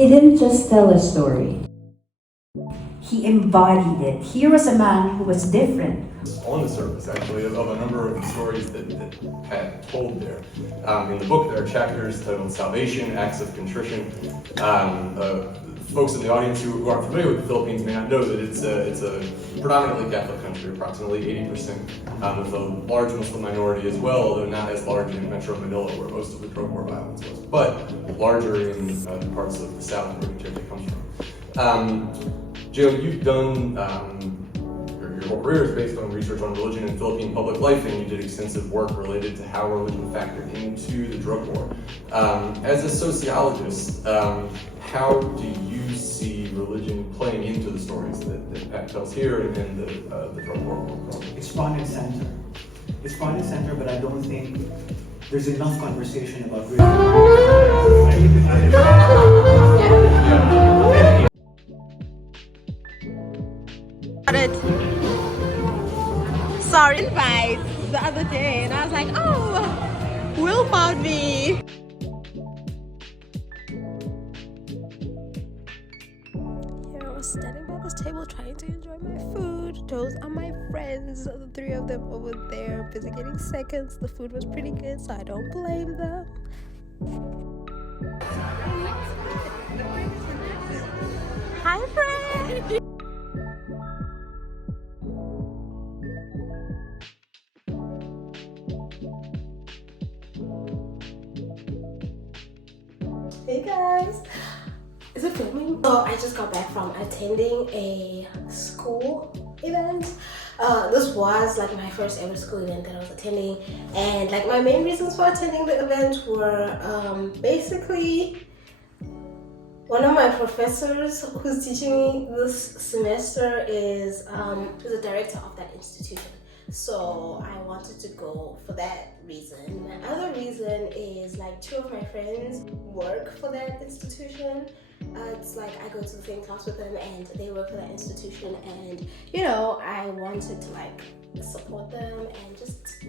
He didn't just tell a story. He embodied it. Here was a man who was different. On the surface, actually, of a number of stories that had told there. In the book, there are chapters titled Salvation, Acts of Contrition. Folks in the audience who aren't familiar with the Philippines may not know that it's a predominantly Catholic country, approximately 80%, with a large Muslim minority as well, although not as large in Metro Manila, where most of the drug war violence was, but larger in parts of the south where Duterte comes from. Joe, you've done your whole career is based on research on religion and Philippine public life, and you did extensive work related to how religion factored into the drug war. As a sociologist, how do you see religion playing into the stories that Pat tells here and the drug war? It's front and center. It's front and center, but I don't think there's enough conversation about religion. Sorry, invite the other day, and I was like, oh, Will found me. Here I was standing by this table trying to enjoy my food. Those are my friends, the three of them over there, busy getting seconds. The food was pretty good, so I don't blame them. Hi, friend. Hey guys, is it filming? So I just got back from attending a school event. This was like my first ever school event that I was attending, and like my main reasons for attending the event were basically one of my professors who's teaching me this semester is the director of that institution. So I wanted to go for that reason. Another reason is like two of my friends work for that institution. It's like I go to the same class with them and they work for that institution, and you know, I wanted to like support them and just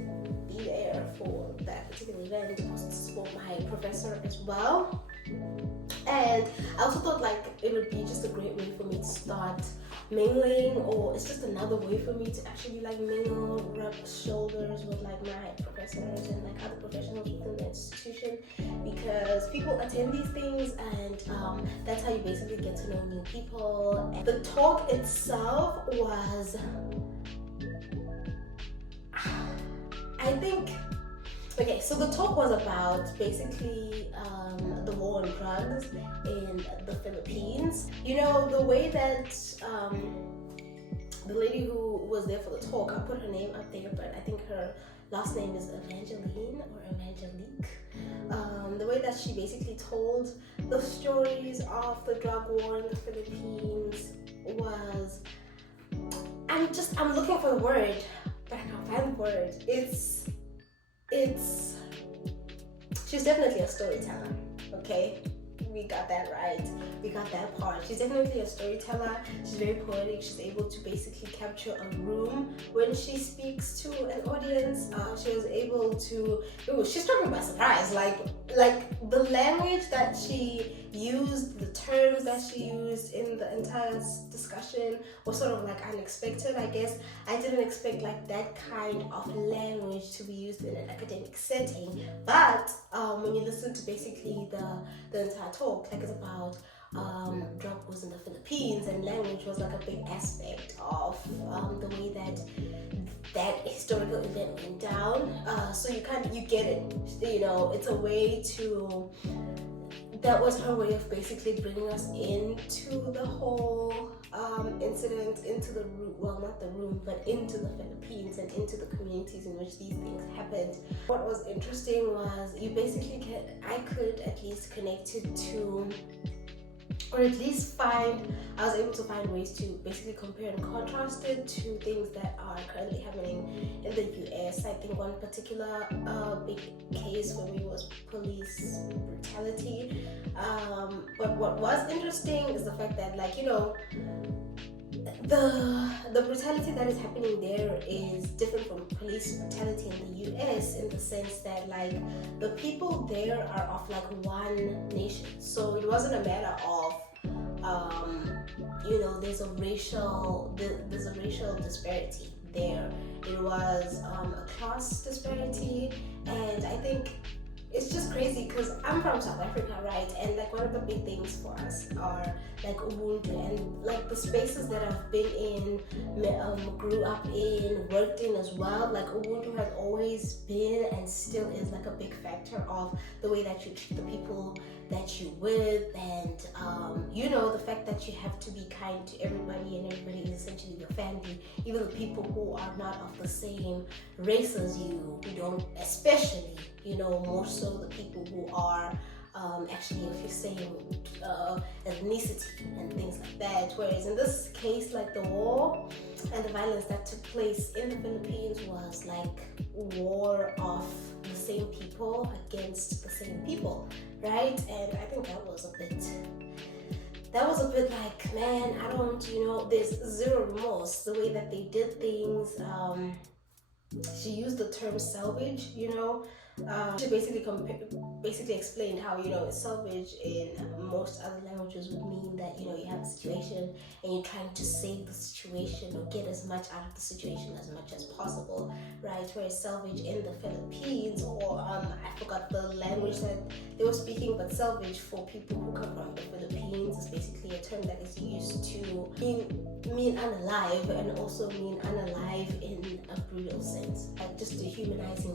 be there for that particular event, also to support my professor as well. And I also thought like it would be just a great way for me to start mingling, or it's just another way for me to actually like mingle, rub shoulders with like my professors and like other professionals within the institution, because people attend these things and that's how you basically get to know new people. And the talk itself was, I think, okay, so the talk was about basically the war on drugs in the Philippines. You know, the way that the lady who was there for the talk, I'll put her name up there, but I think her last name is Evangeline or Evangelique. The way that she basically told the stories of the drug war in the Philippines was, I'm looking for a word, but I can't find the word. She's definitely a storyteller, okay? We got that right. We got that part. She's definitely a storyteller. She's very poetic. She's able to basically capture a room when she speaks to an audience. She was able to, she struck me by surprise. Like the language that she used, the terms that she used in the entire discussion was sort of like unexpected, I guess. I didn't expect like that kind of language to be used in an academic setting. But when you listen to basically the entire talk, like it's about drug wars in the Philippines, and language was like a big aspect of the way that historical event went down. So you get it, you know, it's a way to, that was her way of basically bringing us into the whole incident, into the room, well, not the room, but into the Philippines and into the communities in which these things happened. What was interesting was you basically I could at least connect it to, or at least I was able to find ways to basically compare and contrast it to things that are currently happening in the US. I think one particular big case for me was police brutality. But what was interesting is the fact that, like, you know, the brutality that is happening there is different from police brutality in the US, in the sense that like the people there are of like one nation. So it wasn't a matter of there's a racial disparity there. It was a class disparity, and I think it's just crazy because I'm from South Africa, right? And like one of the big things for us are like Ubuntu, and like the spaces that I've been in, grew up in, worked in as well. Like Ubuntu has always been and still is like a big factor of the way that you treat the people that you're with, and the fact that you have to be kind to everybody, and everybody is essentially your family, even the people who are not of the same race as you, who don't, especially more so the people who are actually of your same ethnicity and things like that. Whereas in this case, like the war and the violence that took place in the Philippines was like war of the same people against the same people, right? And I think that was a bit like, man, I don't, there's zero remorse. The way that they did things, she used the term salvage, she basically explained how, salvage in most other languages would mean that, you have a situation and you're trying to save the situation or get as much out of the situation as much as possible, right? Whereas salvage in the Philippines, or I forgot the language that they were speaking, but salvage for people who come from the Philippines is basically a term that is used to mean unalive, and also mean unalive in a brutal sense, like just dehumanizing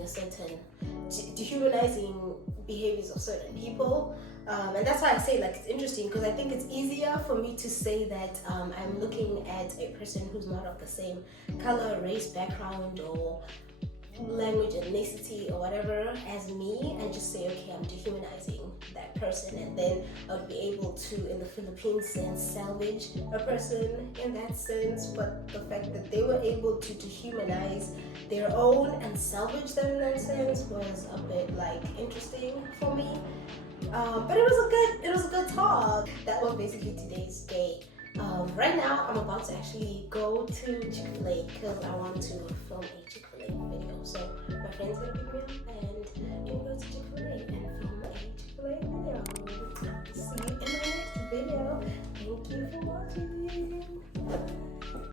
behaviors of certain people. And that's why I say, like, it's interesting, because I think it's easier for me to say that I'm looking at a person who's not of the same color, race, background, or language, ethnicity, or whatever as me, and just say, okay, I'm dehumanizing that person, and then I would be able to, in the Philippine sense, salvage a person in that sense. But the fact that they were able to dehumanize their own and salvage them in that sense was a bit like interesting for me. But it was a good talk. That was basically today's day. Right now, I'm about to actually go to Chick-fil-A because I want to film a Chick-fil-A video. So my friend's gonna pick me up,